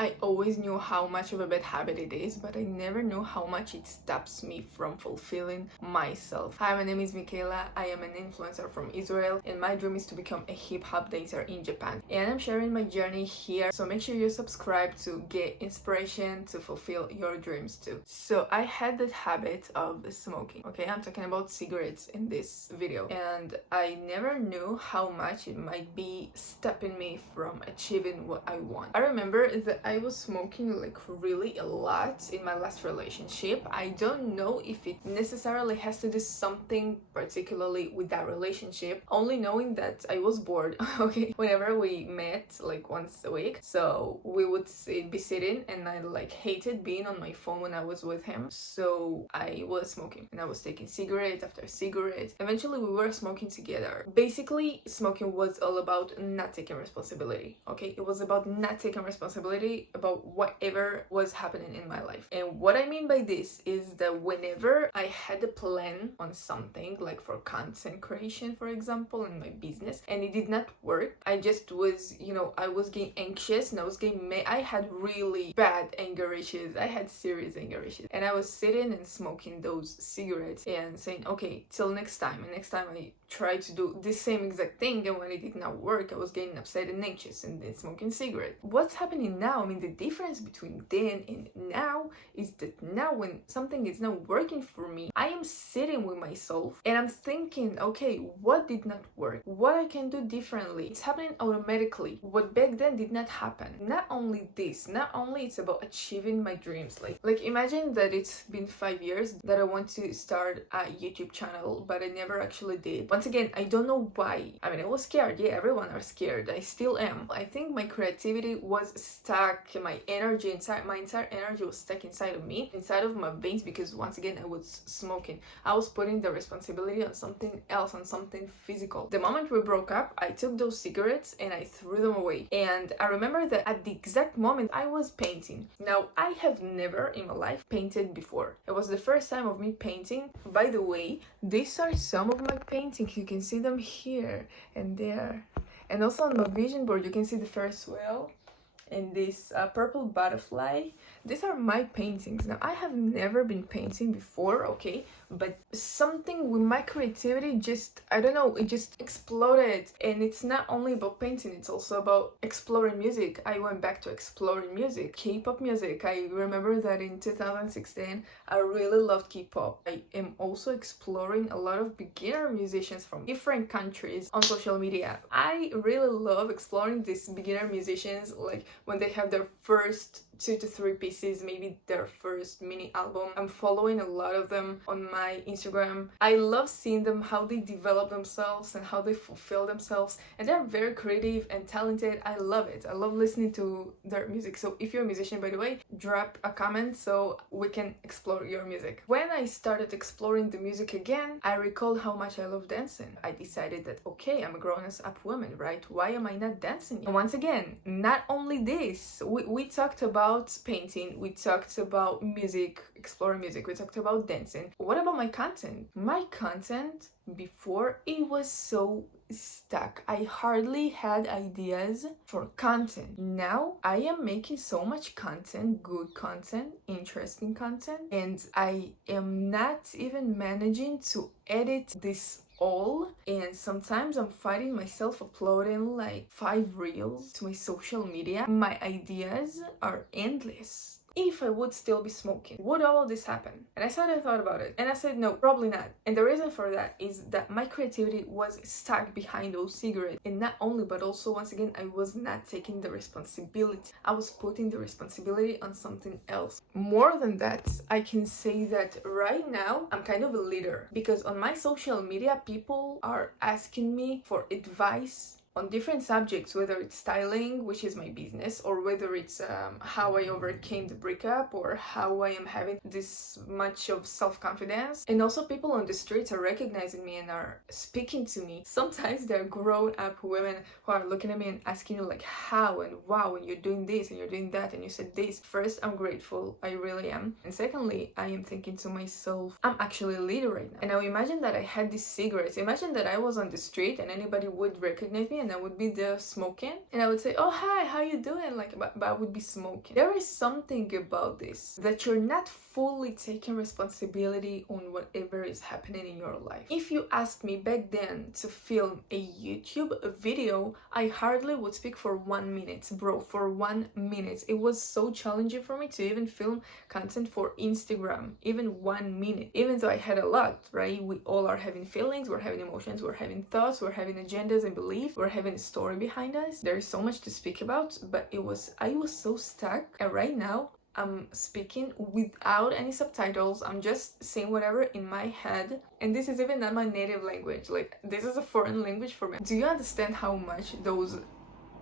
I always knew how much of a bad habit it is, but I never knew how much it stops me from fulfilling myself. Hi, my name is Michaela. I am an influencer from Israel, and my dream is to become a hip-hop dancer in Japan. And I'm sharing my journey here, so make sure you subscribe to get inspiration to fulfill your dreams too. So I had that habit of smoking, okay? I'm talking about cigarettes in this video, and I never knew how much it might be stopping me from achieving what I want. I remember that I was smoking like really a lot in my last relationship. I don't know if it necessarily has to do something particularly with that relationship, only knowing that I was bored, okay? Whenever we met like once a week, so we would be sitting, and I like hated being on my phone when I was with him, so I was smoking and I was taking cigarette after cigarette. Eventually we were smoking together. Basically, smoking was all about not taking responsibility, okay? It was about not taking responsibility about whatever was happening in my life. And what I mean by this is that whenever I had a plan on something, like for content creation, for example, in my business, and it did not work, I just was, I was getting anxious, and I was getting I had really bad anger issues. I had serious anger issues. And I was sitting and smoking those cigarettes and saying, okay, till next time. And next time I tried to do the same exact thing, and when it did not work, I was getting upset and anxious and then smoking cigarette. What's happening now? I mean, the difference between then and now is that now when something is not working for me, I am sitting with myself and I'm thinking, okay, what did not work? What I can do differently? It's happening automatically. What back then did not happen. Not only this, not only it's about achieving my dreams. Like imagine that it's been 5 years that I want to start a YouTube channel, but I never actually did. Once again, I don't know why. I mean, I was scared. Yeah, everyone are scared. I still am. I think my creativity was stuck. My entire energy was stuck inside of me, inside of my veins, because once again, I was smoking. I was putting the responsibility on something else, on something physical. The moment we broke up, I took those cigarettes and I threw them away. And I remember that at the exact moment I was painting. Now, I have never in my life painted before. It was the first time of me painting. By the way, these are some of my paintings. You can see them here and there. And also on my vision board, you can see the Ferris wheel and this purple butterfly. These are my paintings. Now, I have never been painting before, okay? But something with my creativity just, I don't know, it just exploded. And it's not only about painting, it's also about exploring music. I went back to exploring music, K-pop music. I remember that in 2016, I really loved K-pop. I am also exploring a lot of beginner musicians from different countries on social media. I really love exploring these beginner musicians, like when they have their first 2 to 3 pieces, maybe their first mini album. I'm following a lot of them on my Instagram. I love seeing them, how they develop themselves and how they fulfill themselves, and they're very creative and talented. I love it. I love listening to their music. So if you're a musician, by the way, drop a comment so we can explore your music. When I started exploring the music again, I recalled how much I love dancing. I decided that, okay, I'm a grown-up woman, right? Why am I not dancing? And once again, not only this, we talked about painting, we talked about music, exploring music, we talked about dancing. What about my content? My content before, it was so stuck. I hardly had ideas for content. Now I am making so much content, good content, interesting content, and I am not even managing to edit this all. And sometimes I'm fighting myself uploading like 5 reels to my social media. My ideas are endless. If I would still be smoking, would all of this happen? And I thought about it, and I said no, probably not. And the reason for that is that my creativity was stuck behind those cigarettes. And not only, but also, once again, I was not taking the responsibility. I was putting the responsibility on something else. More than that, I can say that right now I'm kind of a leader, because on my social media, people are asking me for advice on different subjects, whether it's styling, which is my business, or whether it's how I overcame the breakup, or how I am having this much of self-confidence. And also people on the streets are recognizing me and are speaking to me. Sometimes they're grown-up women who are looking at me and asking you like, how and wow, and you're doing this and you're doing that and you said this. First, I'm grateful, I really am. And secondly, I am thinking to myself, I'm actually a leader right now. And now imagine that I had these cigarettes. Imagine that I was on the street and anybody would recognize me and I would be there smoking, and I would say, oh hi, how you doing, like, but I would be smoking. There is something about this, that you're not fully taking responsibility on whatever is happening in your life. If you asked me back then to film a YouTube video, I hardly would speak for 1 minute, bro, for 1 minute. It was so challenging for me to even film content for Instagram, even 1 minute, even though I had a lot, right? We all are having feelings, we're having emotions, we're having thoughts, we're having agendas and beliefs, we're having a story behind us. There is so much to speak about, but I was so stuck, and right now I'm speaking without any subtitles. I'm just saying whatever in my head, and this is even not my native language. Like, this is a foreign language for me. Do you understand how much those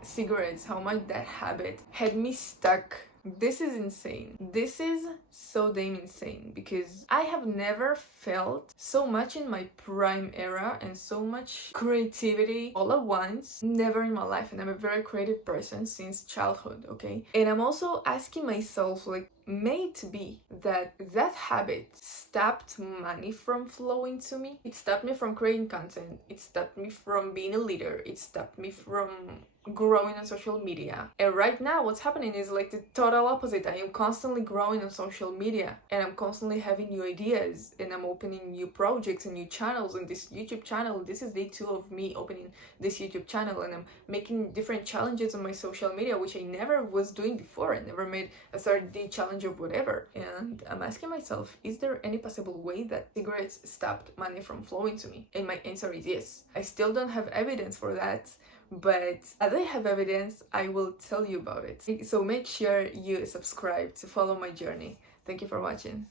cigarettes, how much that habit had me stuck? This is insane. This is so damn insane, because I have never felt so much in my prime era and so much creativity all at once, never in my life. And I'm a very creative person since childhood, okay? And I'm also asking myself, like, may it be that that habit stopped money from flowing to me? It stopped me from creating content, it stopped me from being a leader, it stopped me from growing on social media. And right now what's happening is like the total opposite. I am constantly growing on social media, and I'm constantly having new ideas, and I'm opening new projects and new channels. And this YouTube channel, this is day 2 of me opening this YouTube channel, and I'm making different challenges on my social media, which I never was doing before. I never made a 30-day challenge of whatever. And I'm asking myself, is there any possible way that cigarettes stopped money from flowing to me? And my answer is yes. I still don't have evidence for that, but as I have evidence, I will tell you about it. So make sure you subscribe to follow my journey. Thank you for watching.